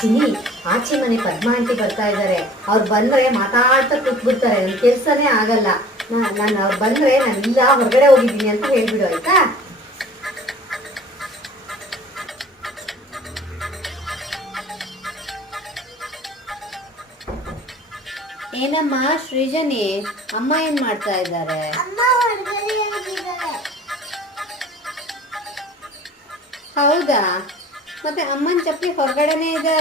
ಚಿನಿ, ಆಚೆ ಮನೆ ಪದ್ಮ ಆಂಟಿ ಬರ್ತಾ ಇದ್ದಾರೆ. ಅವ್ರು ಬಂದ್ರೆ ಮಾತಾಡ್ತಾ ಕೂತ್ಬಿಡ್ತಾರೆ, ನನ್ ಕೆಲ್ಸನೇ ಆಗಲ್ಲ. ನಾನು ಅವ್ರು ಬಂದ್ರೆ ನಾನು ಇಲ್ಲ ಹೊರಗಡೆ ಹೋಗಿದ್ದೀನಿ ಅಂತ ಹೇಳ್ಬಿಡು ಆಯ್ತಾ. ಏನಮ್ಮ ಸೃಜನಿ, ಅಮ್ಮ ಏನ್ ಮಾಡ್ತಾ ಇದ್ದಾರೆ? ಹೌದಾ, ಮತ್ತೆ ಅಮ್ಮನ ಚಪ್ಪಲಿ ಹೊರಗಡೆನೆ ಇದೆ.